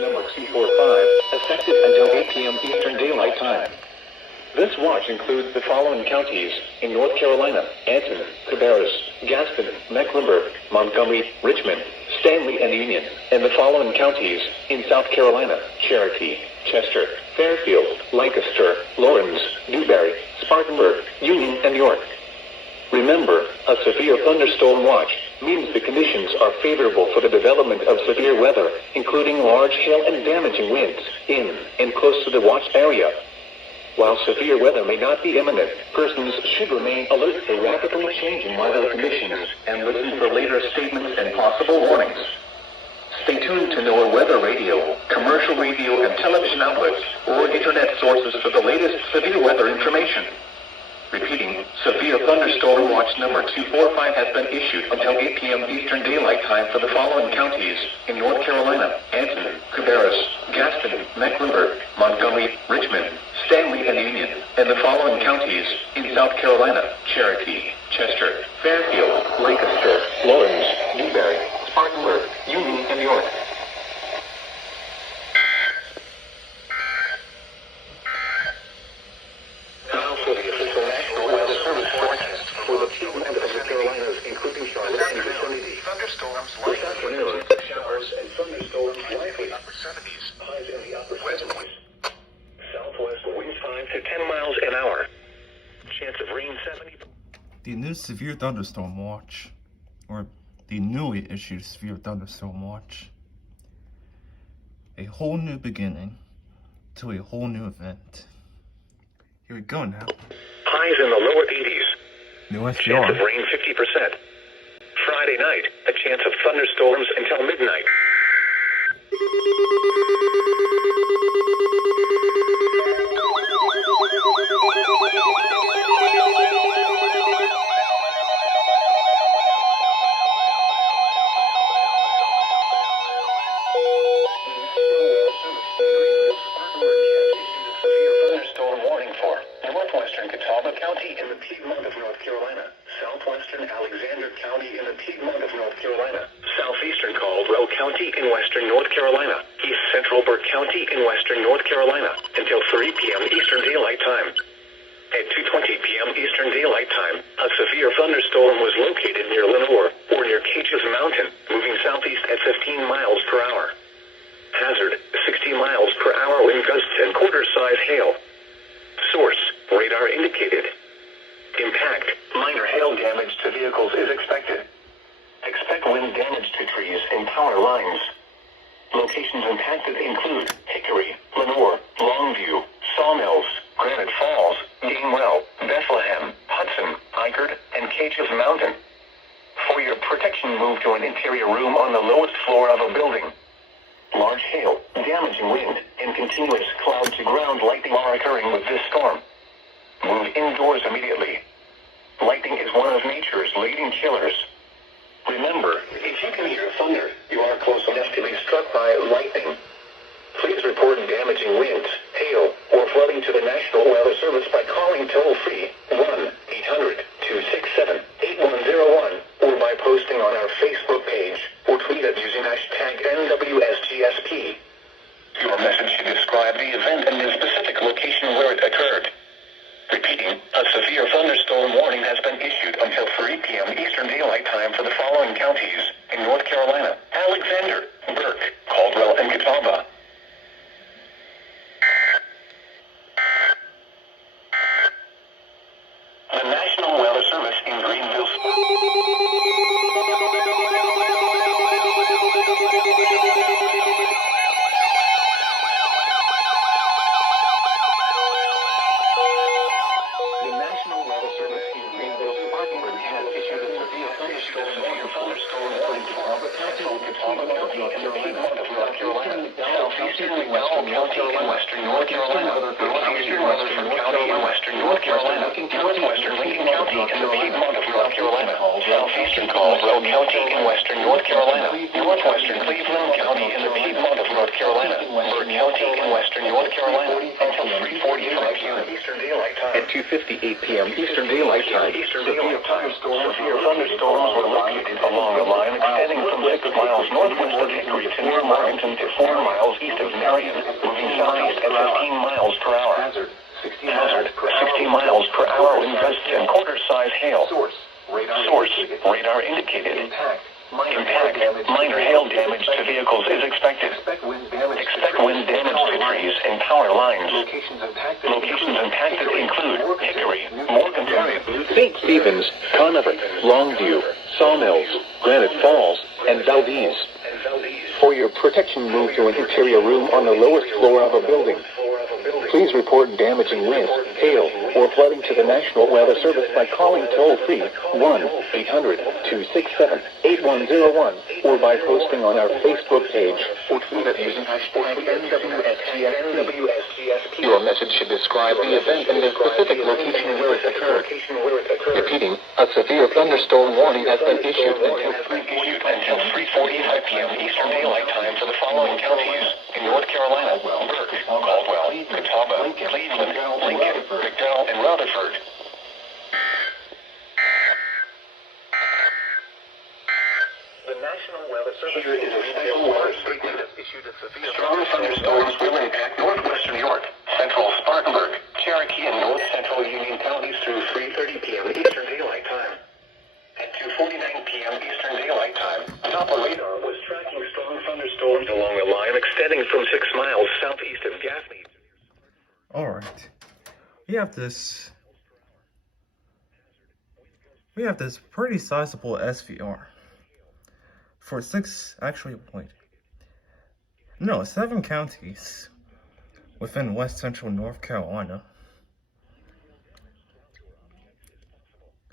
number 245, effective until 8 p.m. Eastern Daylight Time. This watch includes the following counties in North Carolina: Anson, Cabarrus, Gaston, Mecklenburg, Montgomery, Richmond, Stanley, and Union, and the following counties in South Carolina: Cherokee, Chester, Fairfield, Lancaster, Lawrence, Newberry, Spartanburg, Union, and York. Remember, a severe thunderstorm watch means the conditions are favorable for the development of severe weather, including large hail and damaging winds in and close to the watch area. While severe weather may not be imminent, persons should remain alert to rapidly changing weather conditions and listen for later statements and possible warnings. Stay tuned to NOAA weather radio, commercial radio and television outlets, or internet sources for the latest severe weather information. Repeating, severe thunderstorm watch number 245 has been issued until 8 p.m. Eastern Daylight Time for the following counties in North Carolina: Anson, Cabarrus, Gaston, Mecklenburg, Montgomery, Richmond, Stanley, and Union, and the following counties in South Carolina: Cherokee, Chester, Fairfield, Lancaster, Lawrence, Newberry, Spartanburg, Union, and York. Now for the official National Weather Service forecast for the Piedmont of the Carolinas, including Charlotte and vicinity. Thunderstorms This afternoon, showers and thunderstorms likely. upper 70s. Highs in the upper 70s. Southwest winds 5 to 10 miles an hour. Chance of rain 70. The new severe thunderstorm watch, or the newly issued severe thunderstorm watch. A whole new beginning to a whole new event. Here we go now. Highs in the lower 80s. New Chance SVR. of rain 50%. Friday night, a chance of thunderstorms until midnight. Northwestern Catawba County in the Piedmont of North Carolina, southwestern Alexander County in the Piedmont of North Carolina, southeastern Caldwell County in western North Carolina, east central Burke County in western North Carolina, until 3 p.m. Eastern Daylight Time. At 2:20 p.m. Eastern Daylight Time, a severe thunderstorm was located near Lenore, or near Cage's Mountain, moving southeast at 15 miles per hour. Hazard, 60 miles per hour wind gusts and quarter-size hail. Source, radar indicated. Impact, minor hail damage to vehicles is expected. Expect wind damage to trees and power lines. Locations impacted include Hickory, Lenore, Longview, Sawmills, Granite Falls, Gainwell, Bethlehem, Hudson, Aiken, and Cage's Mountain. For your protection, move to an interior room on the lowest floor of a building. Large hail, damaging wind, and continuous cloud-to-ground lightning are occurring with this storm. Move indoors immediately. Lightning is one of nature's leading killers. Remember, if you can hear thunder, you are close enough to be struck by lightning. Please report damaging winds, hail, or flooding to the National Weather Service by calling toll-free 1-800-267-8101 or by posting on our Facebook page or tweet us using hashtag NWSGSP. Your message should describe the event and the specific location where it occurred. Repeating, a severe thunderstorm warning has been issued until 3 p.m. Eastern Daylight Time for the following counties in North Carolina: Alexander, Burke, Caldwell, and Catawba. The National Weather Service in Greenville. Southeastern McDowell County in western North Carolina, northeastern Rutherford County in western North Carolina, northwestern Lincoln County in the Piedmont of North Carolina, southeastern Caldwell County in western North Carolina, northwestern Cleveland County in the Piedmont of North Carolina, Burke County in western North Carolina, until 3:45 p.m. Eastern Daylight Time. At 2:58 p.m. Eastern Daylight Time, severe thunderstorm storms were located along a line extending from 6 miles northwest of Hickory to near Morganton to 4 miles east of Marion, moving southeast at 15 miles per hour. Hazard, 60 miles per hour wind gusts and quarter-size hail. Source, radar indicated. Impact, minor hail damage to vehicles is expected. Expect wind damage to trees and power lines. Locations impacted include Hickory, Morganton, St. Stephen's, Conover, Longview, Sawmills, Granite Falls, and Valdez. For your protection, move to an interior room on the lowest floor of a building. Please report damaging wind, hail, or flooding to the National Weather Service by calling toll-free 1-800-267-8101 or by posting on our Facebook page or tweet it using hashtag NWSGSP. Your message should describe the event and the specific location where it occurred. Repeating, a severe thunderstorm warning has been issued until 3:45 p.m. Eastern Daylight Time for the following counties in North Carolina: Burke, Caldwell, Catawba, Cleveland, Lincoln, McDowell, and Rutherford. The National Weather Service is a special weather statement issued a severe strong thunderstorms will impact northwestern York, central Spartanburg, Cherokee, and north central Union counties through 3:30 p.m. Eastern Daylight Time. At 2:49 p.m. Eastern Daylight Time, Doppler radar was tracking strong thunderstorms along a line extending from 6 miles southeast of Gaffney. Alright. We have this pretty sizable SVR. For 7 counties within west central North Carolina.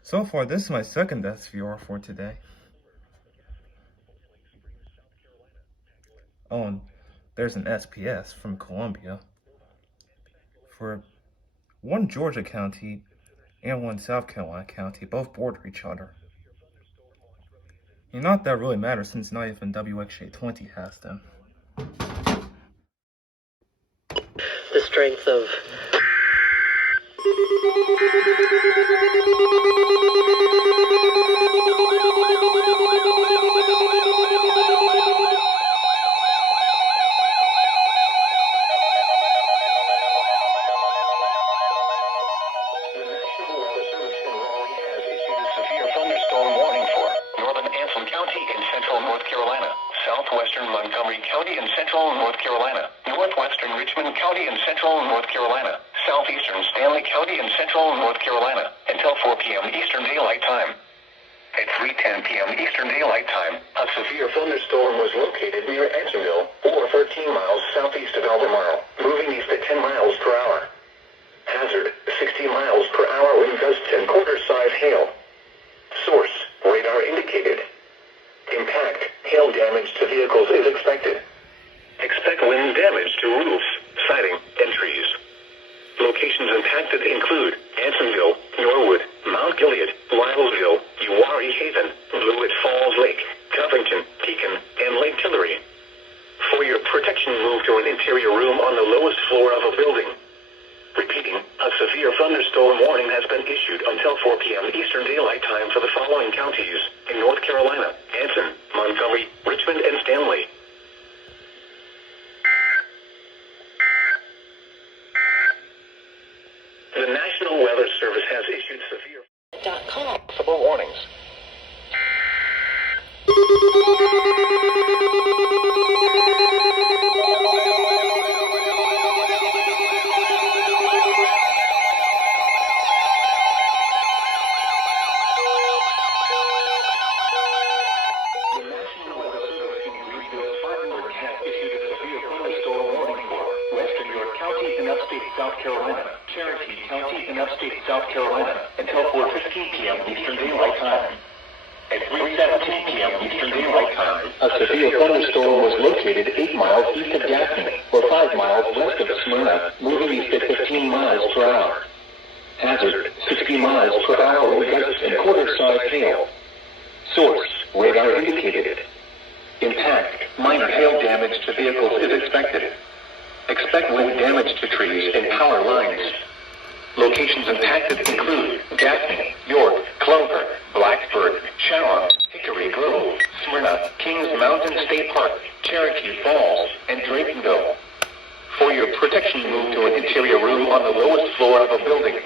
So far, this is my second SVR for today. Oh, and there's an SPS from Columbia for one Georgia county and one South Carolina county, both border each other. And not that really matters since not even WXL70 has them. The strength of southwestern Montgomery County in central North Carolina, northwestern Richmond County in central North Carolina, southeastern Stanley County in central North Carolina, until 4 p.m. Eastern Daylight Time. At 3:10 p.m. Eastern Daylight Time, a severe thunderstorm was located near Edgefield, or 13 miles southeast of Albemarle, moving east at 10 miles per hour. Hazard, 60 miles per hour wind gusts and quarter-size hail. Source, radar indicated. Impact, hail damage to vehicles is expected. Expect wind damage to roofs, siding, and trees. Locations impacted include Ansonville, Norwood, Mount Gilead, Wilesville, Uwharrie Haven, Blewett Falls Lake, Covington, Pickens, and Lake Tillery. For your protection, move to an interior room on the lowest floor of a building. Repeating, a severe thunderstorm warning has been issued until 4 p.m. Eastern Daylight Time for the following counties in North Carolina: Anson, Montgomery, Richmond, and Stanley. The National Weather Service has issued severe possible warnings. South Carolina, Cherokee County in upstate South Carolina, until 4:15 p.m. Eastern Daylight Time. At 3:17 p.m. Eastern Daylight Time, a severe thunderstorm was located 8 miles east of Gaffney, or 5 miles west of Smyrna, moving east at 15 miles per hour. Hazard, 60 miles per hour wind gusts and quarter-size hail. Source, radar indicated. Impact, minor hail damage to vehicles is expected. Expect wind damage to trees and power lines. Locations impacted include Gaffney, York, Clover, Blacksburg, Sharon, Hickory Grove, Smyrna, Kings Mountain State Park, Cherokee Falls, and Greenville. For your protection, move to an interior room on the lowest floor of a building.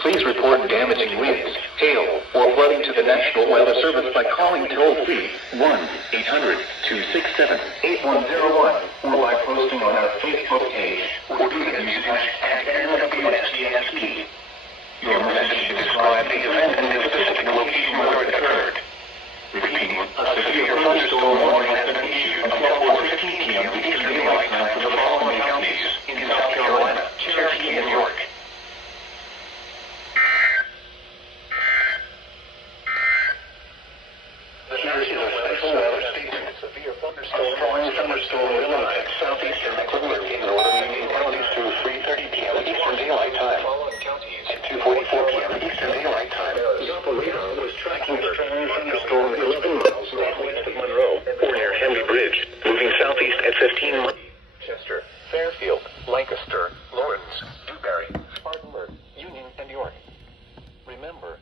Please report damaging winds, hail, or flooding to the National Weather Service by calling toll-free 1-800-267-8101 or by posting on our Facebook page or tweet it using hashtag WFBC. Your message should describe the event and the specific location where it occurred. Repeating, a severe thunderstorm warning has been issued until 4:15 p.m. Eastern Daylight Time for the following counties in South Carolina, Cherokee, and York. Here is a special weather statement. Severe thunderstorm. Strong thunderstorm will affect southeastern Mecklenburg in northern Union counties through 3:30 p.m. Eastern Daylight Time. At 2:44 p.m. Eastern Daylight Time, Doppler radar was tracking strong thunderstorms 11 miles northwest of Monroe or near Henry Bridge, moving southeast at 15 miles. Chester, Fairfield, Lancaster, Lawrence, Dewberry, Spartanburg, Union, and York. Remember,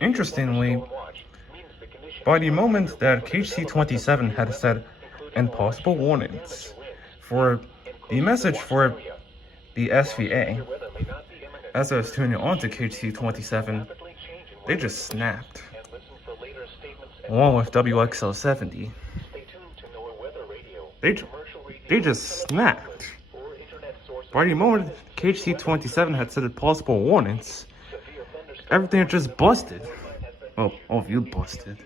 Interestingly, by the moment that KHC27 had said impossible warnings for the message for the SVA, as I was tuning on to KHC27, they just snapped, along with WXL70. They just snapped. By the moment KHC27 had said impossible warnings, everything just busted. Well, all of you busted.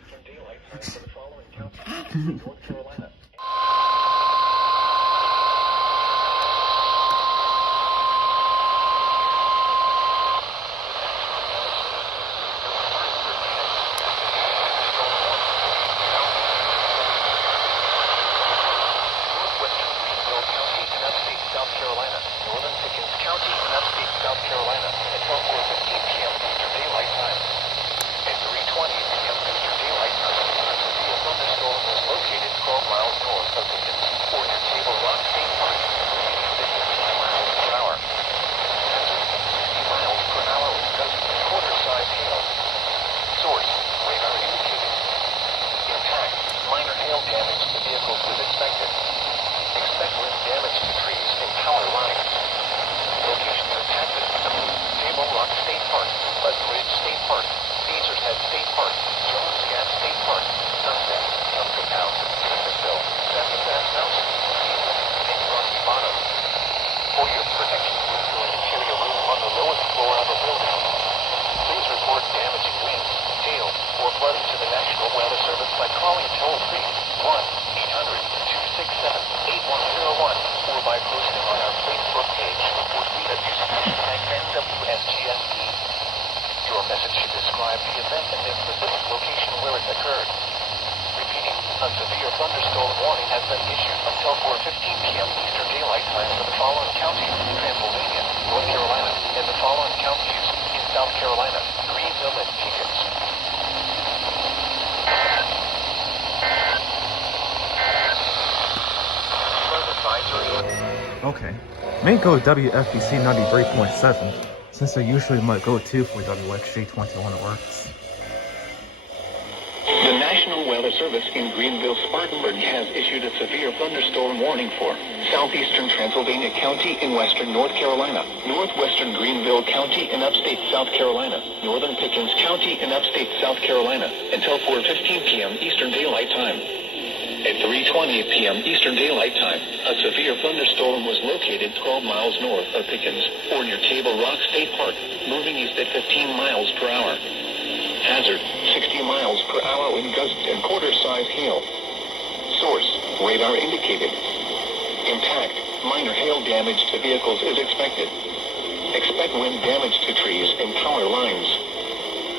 Okay, may go WFBC 93.7, since they're usually my go-to for WXJ21 works. The National Weather Service in Greenville, Spartanburg has issued a severe thunderstorm warning for southeastern Transylvania County in western North Carolina, northwestern Greenville County in upstate South Carolina, northern Pickens County in upstate South Carolina, until 4:15 p.m. Eastern Daylight Time. At 3:20 p.m. Eastern Daylight Time, a severe thunderstorm was located 12 miles north of Pickens, or near Table Rock State Park, moving east at 15 miles per hour. Hazard, 60 miles per hour wind gusts and quarter-size hail. Source, radar indicated. Impact, minor hail damage to vehicles is expected. Expect wind damage to trees and power lines.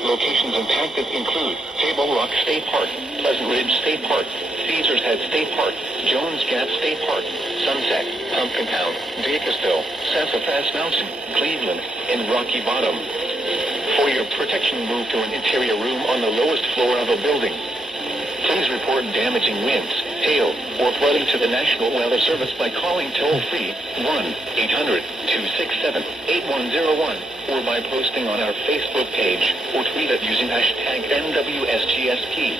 Locations impacted include Table Rock State Park, Pleasant Ridge State Park, Caesars Head State Park, Jones Gap State Park, Sunset, Pumpkin Town, Bakersville, Sassafras Mountain, Cleveland, and Rocky Bottom. For your protection, move to an interior room on the lowest floor of a building. Please report damaging winds, hail, or flooding to the National Weather Service by calling toll-free 1-800-267-8101 or by posting on our Facebook page or tweet it using hashtag NWSGS is key.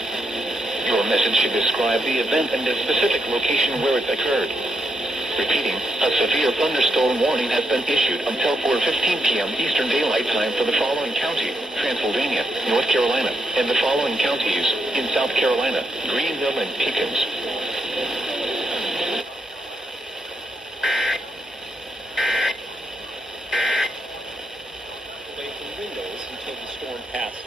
Your message should describe the event and the specific location where it occurred. Repeating, a severe thunderstorm warning has been issued until 4:15 p.m. Eastern Daylight Time for the following county: Transylvania, North Carolina, and the following counties in South Carolina: Greenville and Pickens. Away from windows until the storm passes.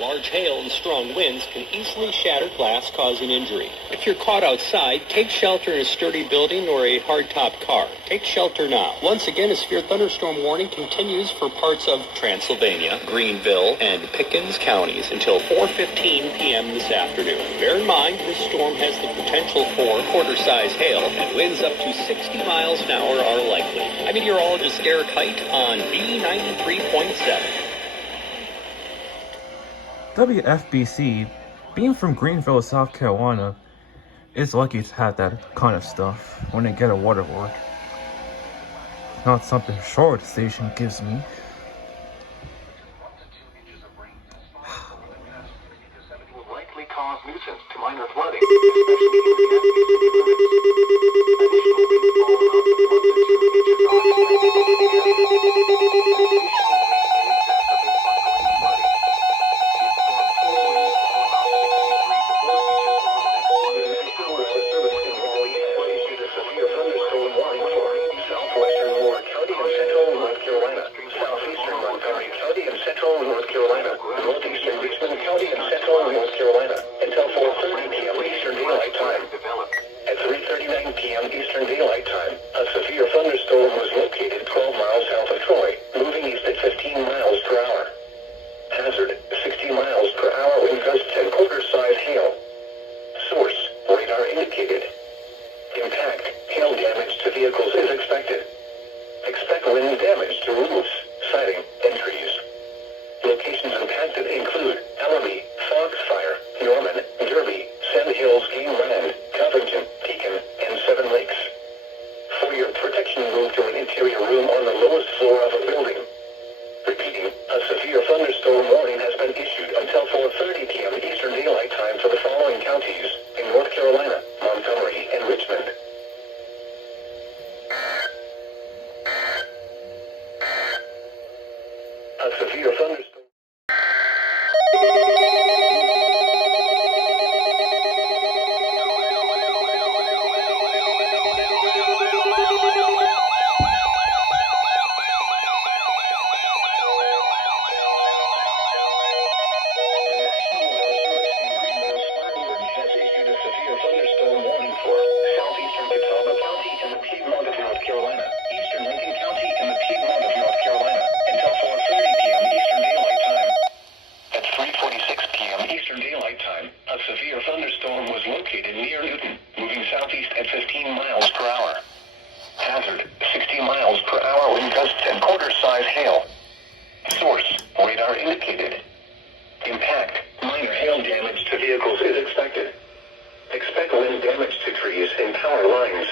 Large hail and strong winds can easily shatter glass, causing injury. If you're caught outside, take shelter in a sturdy building or a hardtop car. Take shelter now. Once again, a severe thunderstorm warning continues for parts of Transylvania, Greenville, and Pickens counties until 4:15 p.m. this afternoon. Bear in mind, this storm has the potential for quarter-size hail, and winds up to 60 miles an hour are likely. I'm meteorologist Eric Height on B93.7. WFBC, being from Greenville, South Carolina, is lucky to have that kind of stuff when they get a water work. Not something short station gives me. Will likely cause nuisance to minor flooding, especially in the FBC limits. Additional rainfall amounts of 1 to 2 inches are expected in the area. Additional rain may exacerbate ongoing flooding. North Carolina, northeastern Richmond County and central North Carolina, until 4:30 p.m. Eastern Daylight Time. At 3:39 p.m. Eastern Daylight Time, a severe thunderstorm was located 12 miles south of Troy, moving east at 15 miles per hour. Hazard, 60 miles per hour wind gusts and quarter-size hail. Source, radar indicated. Impact, hail damage to vehicles is expected. Expect wind damage to roofs, siding, and trees. Locations impacted include Alamy, Foxfire, Norman, Derby, Sand Hills, Game Land, Covington, Aiken, and Seven Lakes. For your protection, move to an interior room on the lowest floor of a building. Repeating, a severe thunderstorm warning has been issued until 4:30 p.m. Eastern Daylight Time for the following counties in North Carolina, Montgomery, and Richmond. A severe thunderstorm. Thunderstorm warning for southeastern Catawba County in the Piedmont of North Carolina, eastern Lincoln County in the Piedmont of North Carolina, until 4:30 p.m. Eastern Daylight Time. At 3:46 p.m. Eastern Daylight Time, a severe thunderstorm was located near Newton, moving southeast at 15 miles per hour. Hazard, 60 miles per hour wind gusts and quarter-size hail. Source, radar indicated. Impact, minor hail damage to vehicles is expected. Expect wind damage to trees and power lines.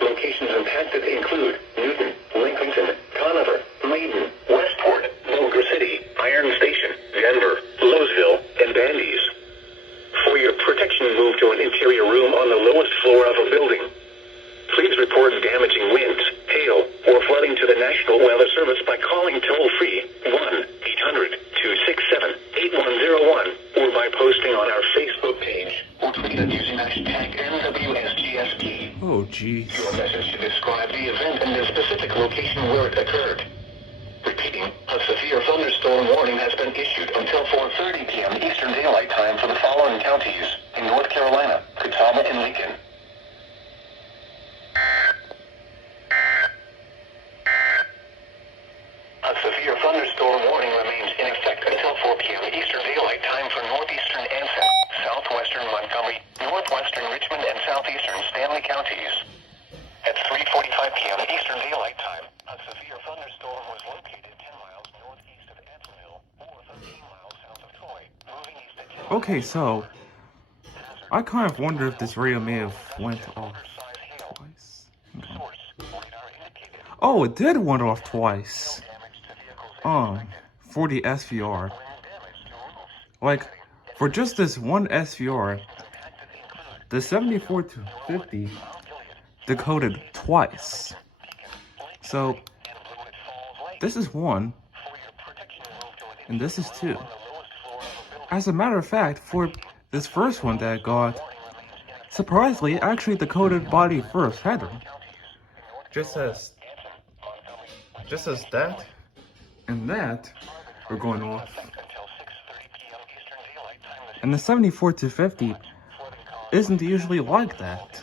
Locations impacted include Newton, Lexington, Conover, Maiden, Westport, Boulder City, Iron Station, Denver, Lowesville, and Bandies. For your protection, move to an interior room on the lowest floor of a building. Please report damaging winds, hail, or flooding to the National Weather Service by calling toll-free 1-800-267-8101 or by posting on our Facebook page or tweeting using hashtag NWSGSP. Oh, jeez. Your message should describe the event and the specific location where it occurred. Repeating, a severe thunderstorm warning has been issued until 4:30 p.m. Eastern Daylight Time for the following counties in North Carolina, Catawba, and Aiken. A severe thunderstorm warning remains in effect until 4 p.m. Eastern Daylight Time for northeastern Anson, southwestern Montgomery, northwestern Richmond, and southeastern Stanley counties. At 3:45 p.m. Eastern Daylight Time, a severe thunderstorm was located 10 miles northeast of Anson or 13 miles south of Troy, moving east at 10 Okay, so I kind of wonder if this radio may have went off twice. Oh, it did went off twice. For the SVR. Like, For just this one SVR, the 74 to 50 decoded twice. So this is 1, and this is 2. As a matter of fact, for this first one that I got, surprisingly, it actually decoded body first header. Just as that and that are going off. And the 74 to 50 isn't usually like that.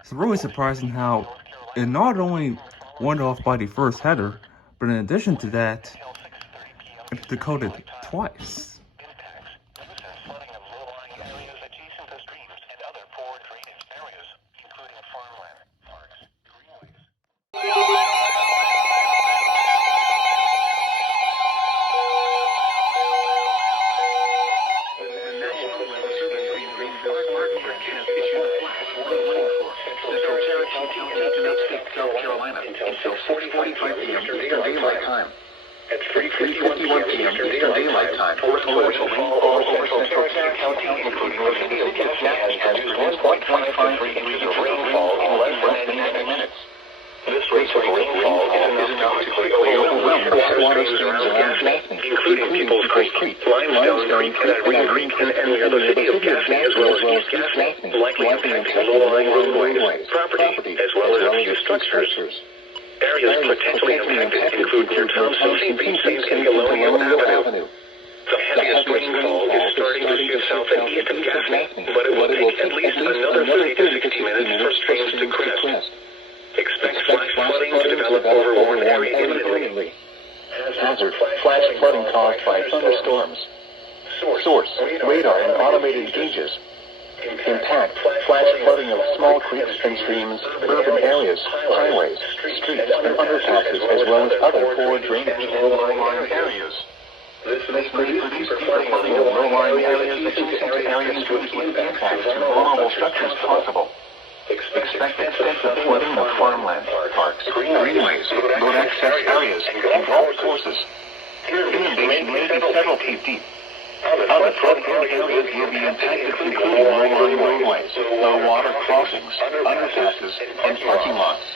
It's really surprising how it not only went off by the first header, but in addition to that, it decoded twice. Until 6:45 p.m. Eastern Daylight Time. At 3:51 p.m. Eastern Daylight Time, torrential rainfall over central Cherokee County, including the city of Catawba, has produced 1.53 inches of rainfall in less than 90 minutes. This rate of rainfall is enough to quickly overwhelm water streams around Lansing, including People's Creek, Limestone Creek, and near the city of Gaffney, as well as East Gaffney, likely impacting low-lying roadways, property, as well as a few structures. Areas potentially impacted include near Thompson, St. Vincent, and Colonial Avenue. The heaviest rainfall is starting to shift south and east of Gaffney, but it will take at least another 30 to 60 minutes for streams to crest. Expect flash flooding to develop over one area imminently. Hazard, flash flooding caused by thunderstorms. Source, radar and automated gauges. Impact, flash flooding of small creeks and streams, urban areas, highways, streets, and underpasses, as well as other poor drainage and low-lying areas. This may produce deeper flooding of low-lying areas adjacent to areas streets with impacts to vulnerable structures possible. Expect extensive flooding of farmland, parks, greenways, road access areas, and golf courses. Inundation may be several feet deep. Other flood-prone areas will be impacted, including low-lying roadways, low-water crossings, underpasses, and parking lots.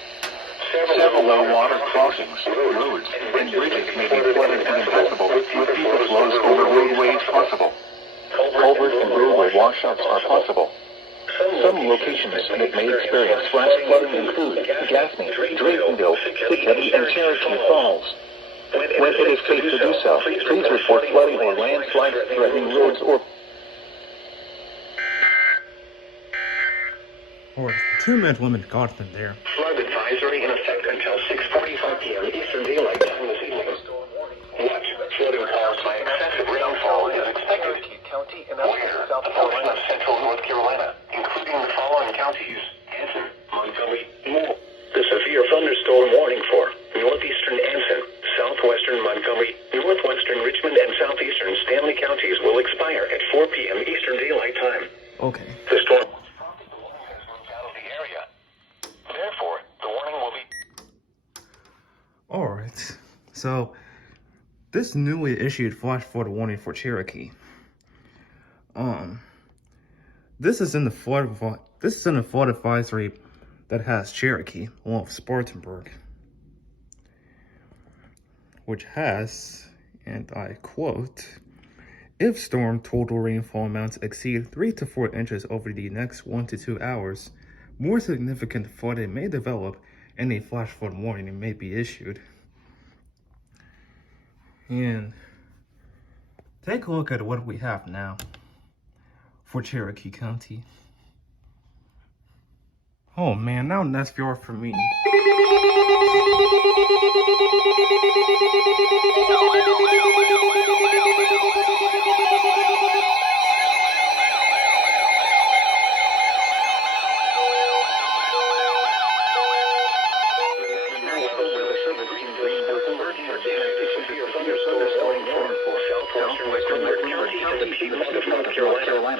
Several low-water crossings, roads, and bridges may be flooded and impassable, with deeper flows over roadways possible. Culverts and roadway washouts are possible. Some locations that may experience flash flooding include Gaffney, Greenville, Pickens, and Cherokee Falls. When it is safe to do so, please report flooding or landslides threatening roads or 2-minute limit got them there. Flood advisory in effect until 6:45 p.m. Eastern Daylight Time this evening. Watch, flooding caused by excessive rainfall is expected. Where? A portion of central North Carolina, including the following counties: Anson, Montgomery, The severe thunderstorm warning for northeastern Anson, southwestern Montgomery, northwestern Richmond, and southeastern Stanley counties will expire at 4 p.m. Eastern Daylight Time. Okay. The storm has moved out of the area. Therefore, the warning will be... Alright. So, this newly issued flash flood warning for Cherokee. This is in the flood advisory that has Cherokee, along with Spartanburg, which has, and I quote, if storm total rainfall amounts exceed 3 to 4 inches over the next 1 to 2 hours, more significant flooding may develop and a flash flood warning may be issued. And take a look at what we have now for Cherokee County. Oh man, now an SVR for me.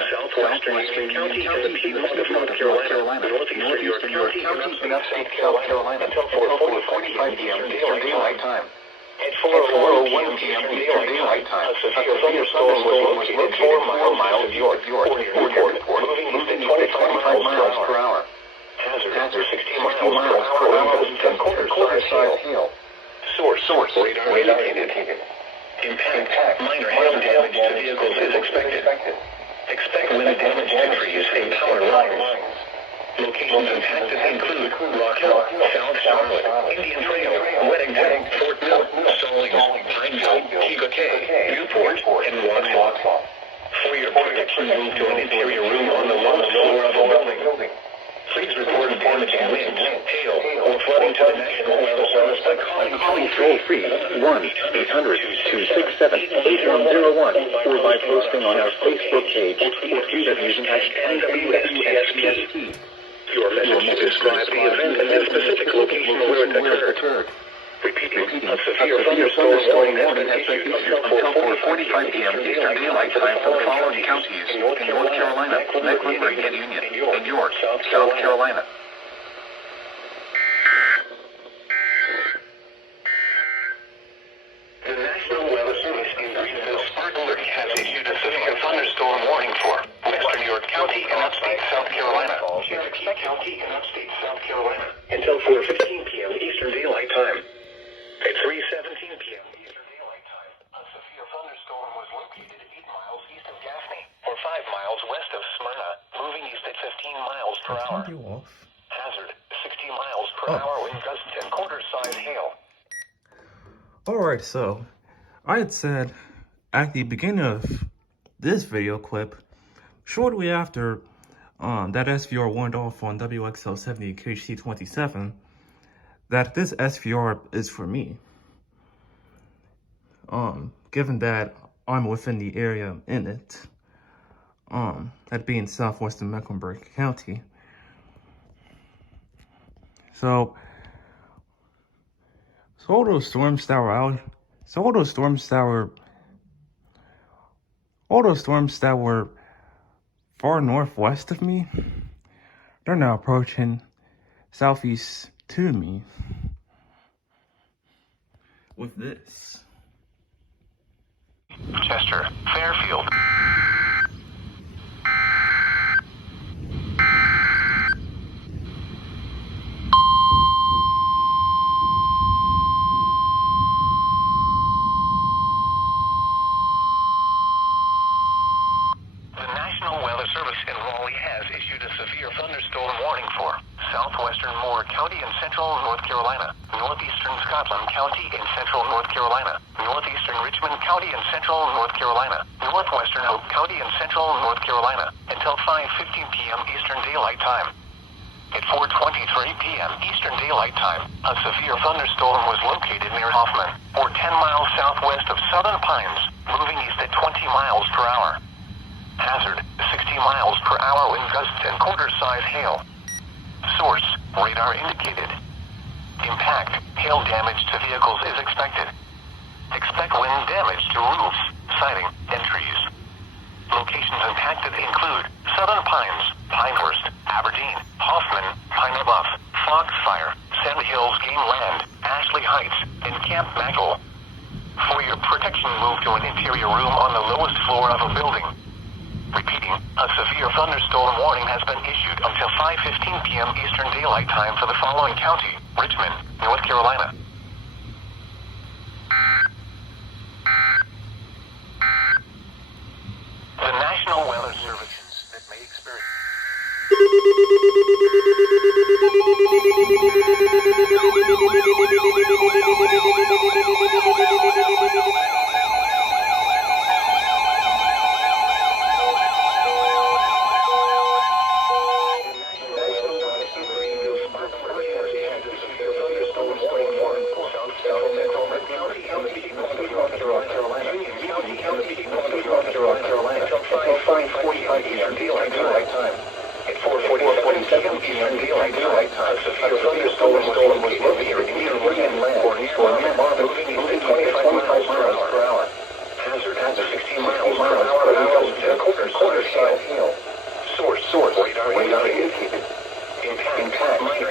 Southwestern County and the Piedmont of North Carolina, northeastern York County and upstate South Carolina until 4:45 p.m. Eastern Daylight Time. At 4:01 p.m. Eastern Daylight Time, a severe thunderstorm was located 4 miles north of York, moving east at 25 miles per hour. Hazard 60 miles per hour with quarter-size hail. Source radar indicated. Impact minor hail damage to vehicles is expected. Expect wind damage to trees and power lines. Locations impacted include Rock Hill, South Charlotte, Indian Trail, Weddington, Fort Mill, Stallings, Pineville, Kega Cay, Newport, and Waxhaw. For your protection, move to an interior room on the lowest floor of a building. Please report damaging winds, hail, or flooding to the National Weather Service by calling toll-free 1-800-267-8001 or by posting on our Facebook page or Twitter using hashtag WXBC. Your message describes the event and the specific location where it occurred. Repeating, a severe thunderstorm warning has been issued until 4:45 p.m. Eastern Daylight Time for the following counties in North Carolina, Mecklenburg and Union, and York, South Carolina. The National Weather Service in Greenville, Spartanburg has issued a severe thunderstorm warning for Western York County and upstate South Carolina, Cherokee County and upstate South Carolina, until 4:15 p.m. Eastern Daylight Time. At 3:17 p.m. Eastern Daylight Time, a severe thunderstorm was located 8 miles east of Gaffney, or 5 miles west of Smyrna, moving east at 15 miles per hour. Turned you off. Hazard 60 miles per hour wind gusts and quarter-size hail. Alright, so I had said at the beginning of this video clip, shortly after that SVR went off on WXL70 KHC27, that this SVR is for me. Given that I'm within the area in it, that being southwestern Mecklenburg County. So all those storms that were far northwest of me, they're now approaching southeast to me with this. Chester, Fairfield. The National Weather Service in Raleigh has issued a severe thunderstorm warning for southwestern Moore County in central North Carolina, northeastern Scotland County in central North Carolina, northeastern Richmond County in central North Carolina, northwestern Hoke County in central North Carolina, until 5:15 p.m. Eastern Daylight Time. At 4:23 p.m. Eastern Daylight Time, a severe thunderstorm was located near Hoffman, or 10 miles southwest of Southern Pines, moving east at 20 miles per hour. Hazard 60 miles per hour wind gusts and quarter-size hail. Source radar indicated. Impact hail damage to vehicles is expected. Expect wind damage to roofs, siding, and trees. Locations impacted include Southern Pines, Pinehurst, Aberdeen, Hoffman, Pine Bluff, Foxfire, Sand Hills Game Land, Ashley Heights, and Camp McDowell. For your protection, move to an interior room on the lowest floor of a building. Repeating, a severe thunderstorm warning has been issued until 5:15 p.m. Eastern Daylight Time for the following county: Richmond, North Carolina. The National Weather Service that may experience.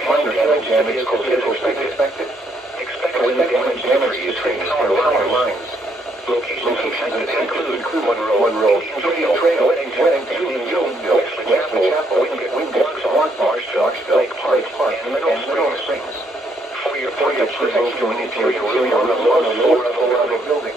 Minor hail damage to vehicles is expected. Expect wind damage to trees power lines. Locations include Monroe, Trail, Greenville, Wesley Chapel, Marshville, Lake Park, and Middle Springs. For your protection to an interior room on the lowest floor of a building,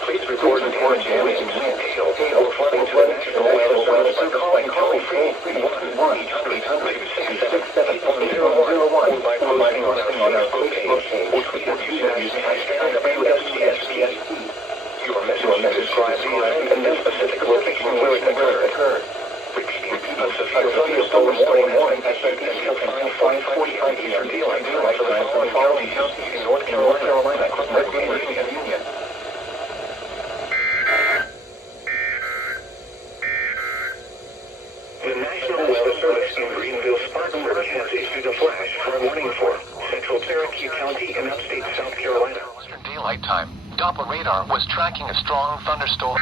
please report damage, hail, or flooding to the National Weather Service by calling toll-free 1-800-667-0101 or by providing on our Facebook page, which we have used as hashtag WFBC. Your message describes the event and the specific location where it occurred. Repeating, a severe thunderstorm warning has been issued until 5:45 Eastern Daylight Time for the following counties in North Carolina, Montgomery, and Union. The National Weather Service in Greenville, Spartanburg has issued a flash warning for Central Cherokee County in upstate South Carolina. Eastern Daylight Time. Doppler radar was tracking a strong thunderstorm.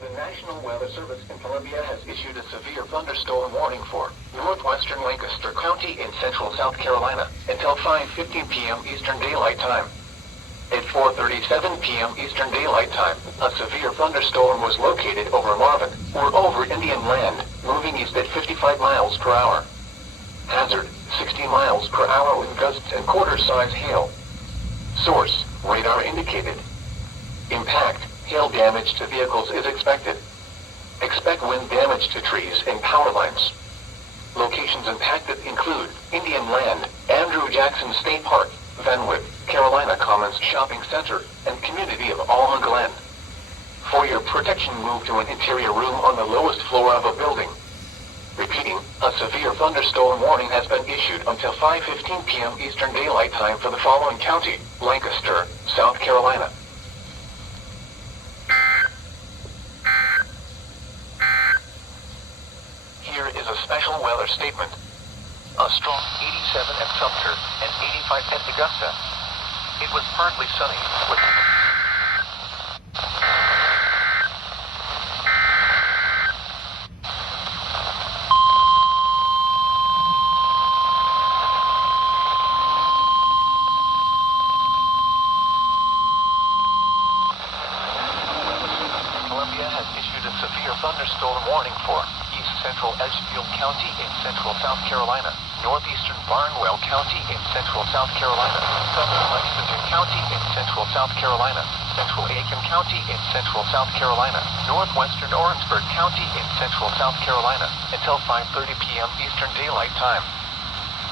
The National Weather Service in Columbia has issued a severe thunderstorm warning for northwestern Lancaster County in central South Carolina until 5:15 p.m. Eastern Daylight Time. At 4:37 p.m. Eastern Daylight Time, a severe thunderstorm was located over Marvin, or over Indian land, moving east at 55 miles per hour. Hazard, 60 miles per hour with gusts and quarter-size hail. Source, radar indicated. Impact, hail damage to vehicles is expected. Expect wind damage to trees and power lines. Locations impacted include Indian Land, Andrew Jackson State Park, Venwood, Carolina Commons Shopping Center, and community of Alma Glen. For your protection, move to an interior room on the lowest floor of a building. Repeating, a severe thunderstorm warning has been issued until 5:15 p.m. Eastern Daylight Time for the following county: Lancaster, South Carolina. Here is a special weather statement. A strong 87 at Sumter and 85 at Augusta. It was partly sunny with Columbia has issued a severe thunderstorm warning for central Edgefield County in central South Carolina, northeastern Barnwell County in central South Carolina, southern Lexington County in central South Carolina, central Aiken County in central South Carolina, northwestern Orangeburg County in central South Carolina, until 5:30 p.m. Eastern Daylight Time.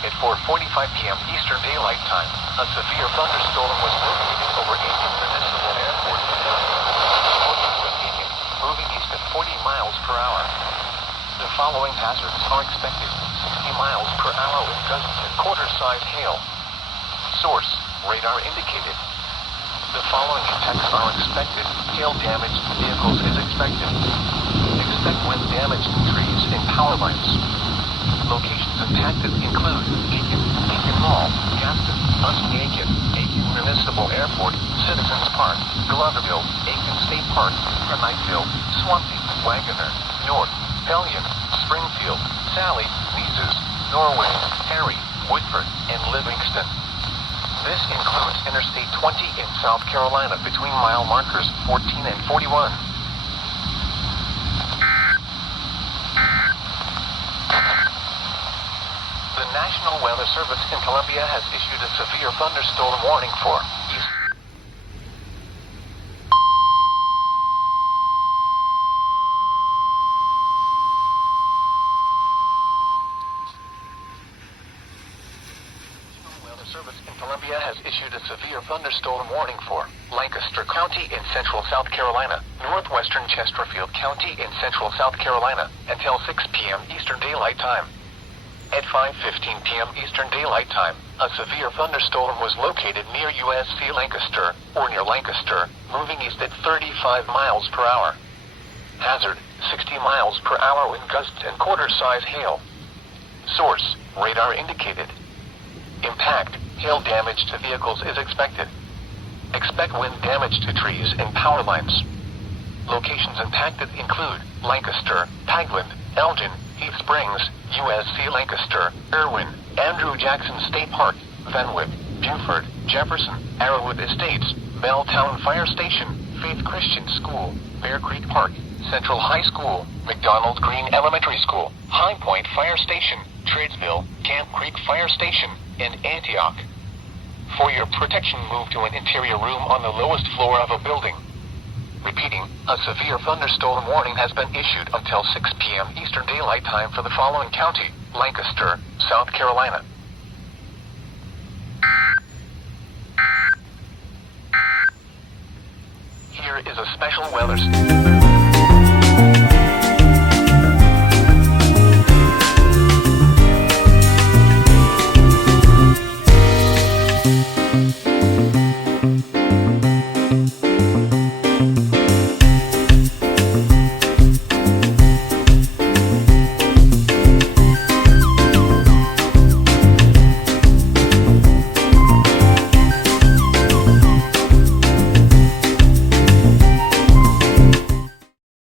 At 4:45 p.m. Eastern Daylight Time, a severe thunderstorm was located over Aiken Municipal Airport, Aiken, moving east at 40 miles per hour. The following hazards are expected: 60 miles per hour with gusts and quarter-size hail. Source, radar indicated. The following impacts are expected: hail damage to vehicles is expected. Expect wind damage to trees and power lines. Locations impacted include Aiken Mall, Gaston, Aiken, Aiken Municipal Airport, Citizens Park, Gloverville, Aiken State Park, Knightsville, Swansea, Wagoner, North, Pelion, Springfield, Sally, Mises, Norway, Harry, Woodford, and Livingston. This includes Interstate 20 in South Carolina between mile markers 14 and 41. The National Weather Service in Columbia has issued a severe thunderstorm warning for east. Service in Columbia has issued a severe thunderstorm warning for Lancaster County in central South Carolina, northwestern Chesterfield County in central South Carolina, until 6 p.m. Eastern Daylight Time. At 5:15 p.m. Eastern Daylight Time, a severe thunderstorm was located near USC Lancaster, or near Lancaster, moving east at 35 miles per hour. Hazard, 60 miles per hour with gusts and quarter-size hail. Source, radar indicated. Impact, hail damage to vehicles is expected. Expect wind damage to trees and power lines. Locations impacted include Lancaster, Tagland, Elgin, Heath Springs, USC Lancaster, Irwin, Andrew Jackson State Park, Fenwick, Buford, Jefferson, Arrowwood Estates, Belltown Fire Station, Faith Christian School, Bear Creek Park, Central High School, McDonald Green Elementary School, High Point Fire Station, Tradesville, Camp Creek Fire Station, and Antioch. For your protection, move to an interior room on the lowest floor of a building. Repeating, a severe thunderstorm warning has been issued until 6 p.m. Eastern Daylight Time for the following county: Lancaster, South Carolina. Here is a special weather statement.